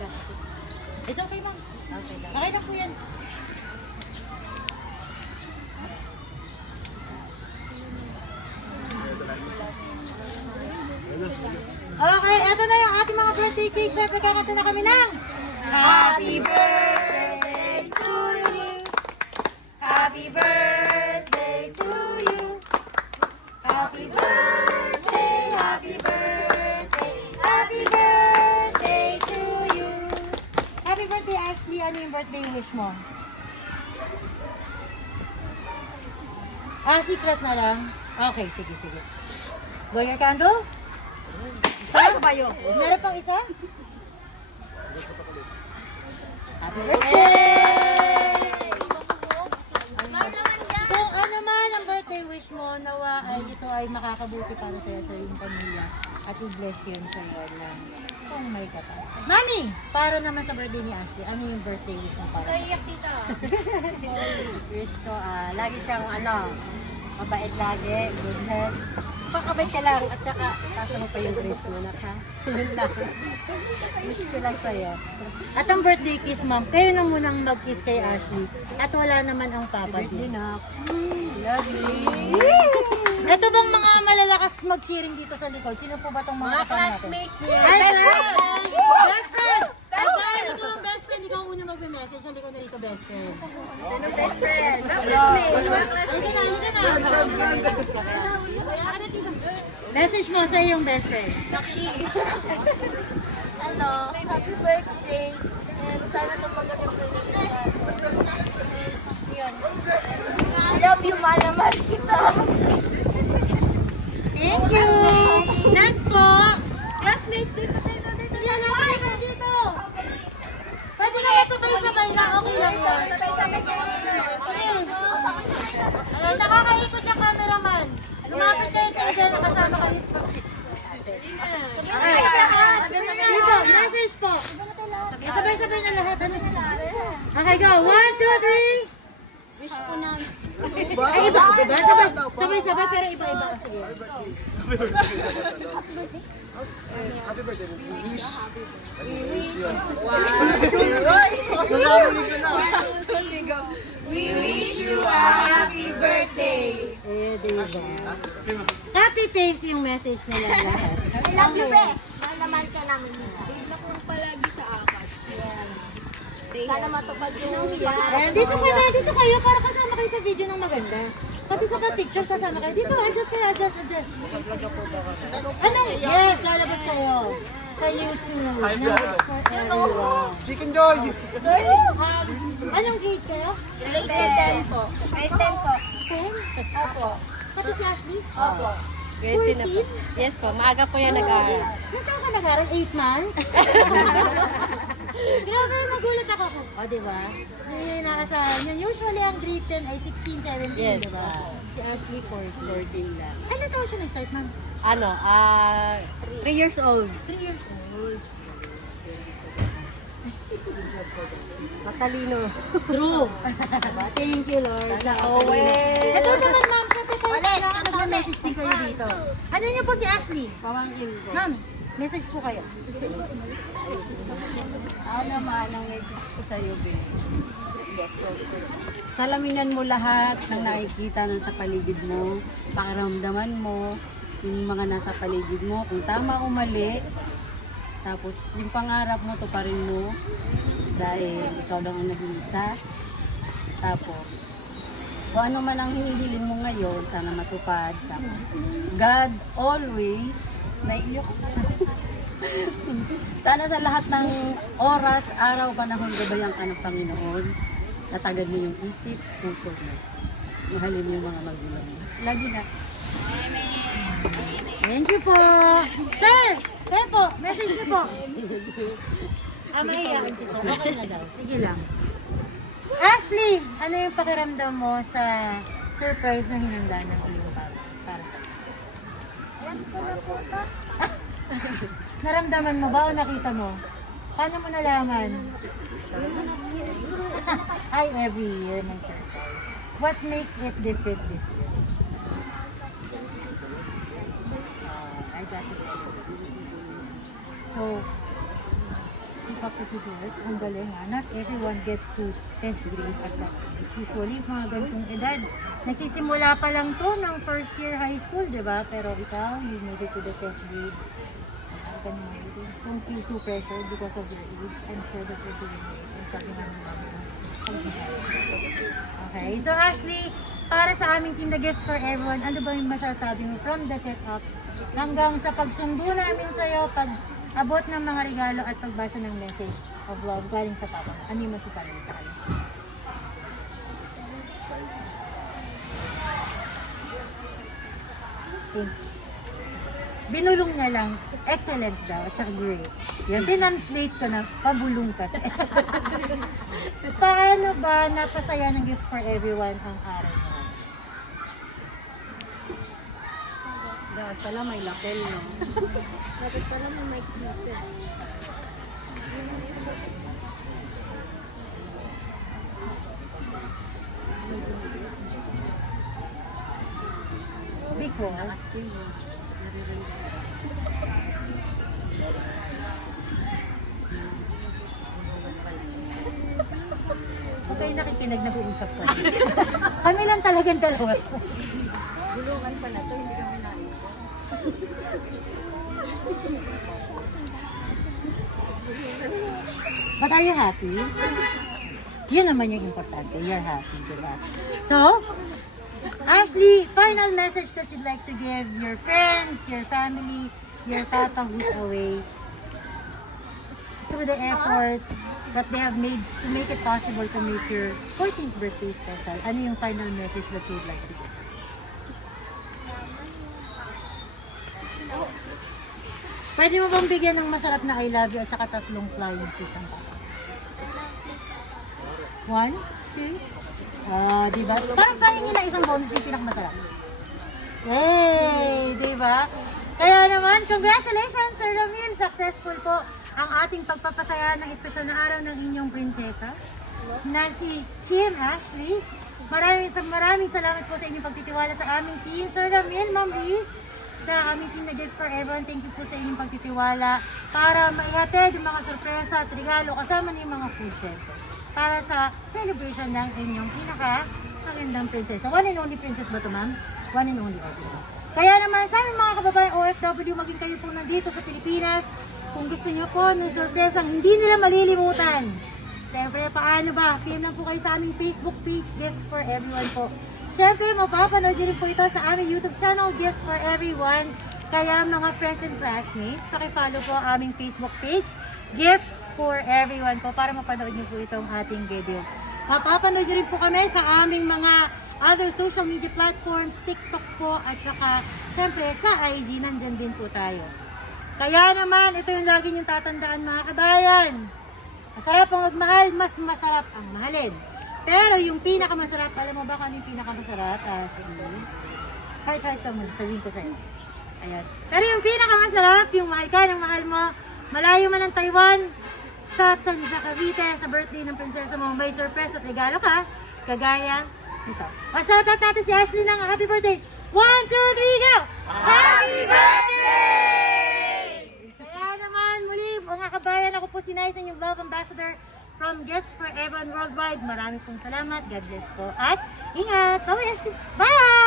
plastic. It's okay, ma'am. Okay lang. Okay na po yan. Okay, eto na yung ating mga birthday cake. Siyempre, kakanta na kami ng Happy birthday to you. Happy birthday to you. Happy birthday, happy birthday, happy birthday to you. Happy birthday, Ashley. Ano yung birthday wish mo? Secret na lang? Okay, sige, sige. Blow your candle? Isa? Bayo. Meron pang isa? Happy birthday! Kung ano man ang birthday wish mo, nawa ay ito ay makakabuti para sa iyo, sa iyong pamilya. At i-bless yun sa iyo ng kung may kata. Mami! Para naman sa birthday ni Ashley, ano yung birthday wish mo para? Naiyak tita. Wish ko, lagi siyang mabait lagi, good health. Pakabait ka lang at saka tasa mo pa yung grades mo na ha. Yun lang. Wish ko lang sa'yo. At ang birthday kiss, ma'am, kayo na munang mag-kiss kay Ashley. At wala naman ang papa din. Love you. Ito bang mga malalakas mag-cheering dito sa likod? Sino po ba itong mga Classmate niya. Ay, best friend! Best friend! Ano po ang best friend? Ikaw ang una mag-message. Hindi ko na dito best friend. Sino best friend? Classmate. Halika na, halika na. Message mo sa iyong best friend. Ano? Happy birthday. And sana tumagal yung yun. Love you, mahal kita. Thank you! Next po! Classmates dito. Yan, napalikan dito! Pwede na sabay-sabay na. Okay lang sa. Sabay-sabay kayo. Ayan, nakakaikot yung cameraman. Lumapit kayo tayo dyan, nakasama kayo sa pag-sit. Dito, message po. Sabay-sabay na lahat. Ano? Okay, go. 1, 2, 3. Wish ko na. Ay, iba. Sabay-sabay, pero iba-iba. Sige. Happy birthday. Wish. We wish you a happy birthday. Eh, diba? Happy face yung message nila lahat. I love you, be. Mahal naman ka namin. Tignan ko palagi sa akas. Yes. Sana matupad yung Ayan, dito kayo para kasama kayo sa video ng maganda. Pati sa picture kasama kayo. Dito, adjust kayo, adjust. Anong? Yes, lalabas kayo. Sa YouTube. For everyone. Chicken Joy! Anong grade kayo? Grade 10 po. Grade 10 po. 10? Opo. Pati si Ashley? Opo. Grade 10 na po. Yes po, maaga po yan nag-aaral. Ilan taon ka nag-aaral? 8 months? Grabe, nagulat ako. O, diba? Hindi inaasahan yun. Usually, ang grade 10 ay 16, 17, Yes. diba? Si Ashley, 14 lang. Ano taon siya nag-start, ma'am? 3 years old. 3 years old. Matalino. True. Diba? Thank you, Lord. Always. Ito naman, ma'am. Sabi kayo, nag-message din kayo dito. Ano niyo po si Ashley? Pamangkin ko. Ma'am, message po kayo. Ako naman, ang message ko sa'yo, Ben. Salaminan mo lahat ng nakikita ng sa paligid mo, pakiramdaman mo, yung mga nasa paligid mo, kung tama o mali, tapos yung pangarap mo, tuparin mo, dahil ikaw lang ang nag-iisa. Tapos, kung ano man ang hinihiling mo ngayon, sana matupad. Tapos, God always, naiyak. Sana sa lahat ng oras, araw, panahon, gabayan ka ng Panginoon. Natagad mo yung isip, puso mo. Mahalin mo yung mga magulang mo. Lagi na. Thank you po. Sir, kayo po, message niyo po. Mahihayin si sir. Okay na daw. Sige lang. Ashley, ano yung pakiramdam mo sa surprise na hinanda ng iyong para sa Alam ko na po ito. Naramdaman mo ba o nakita mo? Paano mo nalaman? Ay, every year may surprise. What makes it different this year? I got it. So, Factor to doors. Ang galing nga. Not everyone gets to 10th grade at that age. Usually, mga ganitong edad. Nagsisimula pa lang to ng first year high school, di ba? Pero ikaw, you made it to the 10th grade. Ganun. Don't feel too pressured because of your age. I'm sure that you're doing it. And sabi nga nila, okay, so Ashley, para sa aming Team The Gifts for Everyone, ano ba yung masasabi mo from the setup hanggang sa pagsundo namin sa'yo, pag-abot ng mga regalo at pagbasa ng message of love galing sa papa mo? Ano yung masasabi mo sa kanya? Thank you. Binulong niya lang, excellent daw, at saka great. Yan, tinanslate ko na, pabulong kasi. Paano ba napasaya ng Gifts for Everyone ang araw mo? Dapat pala may lapel, no? Dapat pala may mic dito. Because, Asking mo. Naririnig ko. huwag kayo nakikinig, nag-uusap ko. Kami lang talagang dalawa. Bulungan pala to, hindi kami nain. But are you happy? Yun naman yung importante. You're happy, diba? So, Ashley, final message that you'd like to give your friends, your family, your tata who's away, through the efforts that they have made to make it possible to make your 14th birthday special. Ano yung final message that you'd like to give? Pwede mo bang bigyan ng masarap na I love you at saka 3 flying kiss ang tata? 1, 2, diba? Parang pahingin na isang bonus yung pinakamasarap. Yay! Diba? Kaya naman, congratulations Sir Ramil! Successful po ang ating pagpapasaya ng espesyal na araw ng inyong prinsesa na si Kim Ashley. Maraming salamat po sa inyong pagtitiwala sa aming team. Sir Ramil, Ma'am Reese, sa aming Team The Gifts for Everyone, thank you po sa inyong pagtitiwala para maihatid yung mga sorpresa at regalo kasama ng mga food center para sa celebration ng inyong pinaka-magandang prinsesa. One and only princess ba ito, ma'am? One and only. Kaya naman, sa aming mga kababayan OFW, maging kayo po nandito sa Pilipinas, kung gusto nyo po ng sorpresa hindi nila malilimutan. Siyempre, paano ba? PM lang po kayo sa aming Facebook page, Gifts for Everyone po. Siyempre, mapapanood nyo rin po ito sa aming YouTube channel, Gifts for Everyone. Kaya mga friends and classmates, pakifollow po ang aming Facebook page, Gifts for Everyone po, para mapanood nyo po itong ating video. Mapapanood nyo rin po kami sa aming mga other social media platforms, TikTok po, at saka, siyempre, sa IG, nandyan din po tayo. Kaya naman, ito yung lagi niyong tatandaan mga kabayan. Masarap ang magmahal, mas masarap ang mahalin. Pero yung pinakamasarap, alam mo ba kung ano yung pinakamasarap? Kahit ito mo, sabihin ko sa'yo. Ayan. Pero yung pinakamasarap, yung mahal ka ng mahal mo, malayo man ng Taiwan, sa Cavite, sa birthday ng prinsesa mo, may surprise at regalo ka, kagaya dito. Shoutout natin si Ashley ng happy birthday. 1, 2, 3, go! Happy birthday! Kaya naman, muli, mga kabayan, ako po si Nais, inyong Love Ambassador from Gifts for Everyone Worldwide. Marami pong salamat. God bless po. At ingat! Bye, Ashley! Bye!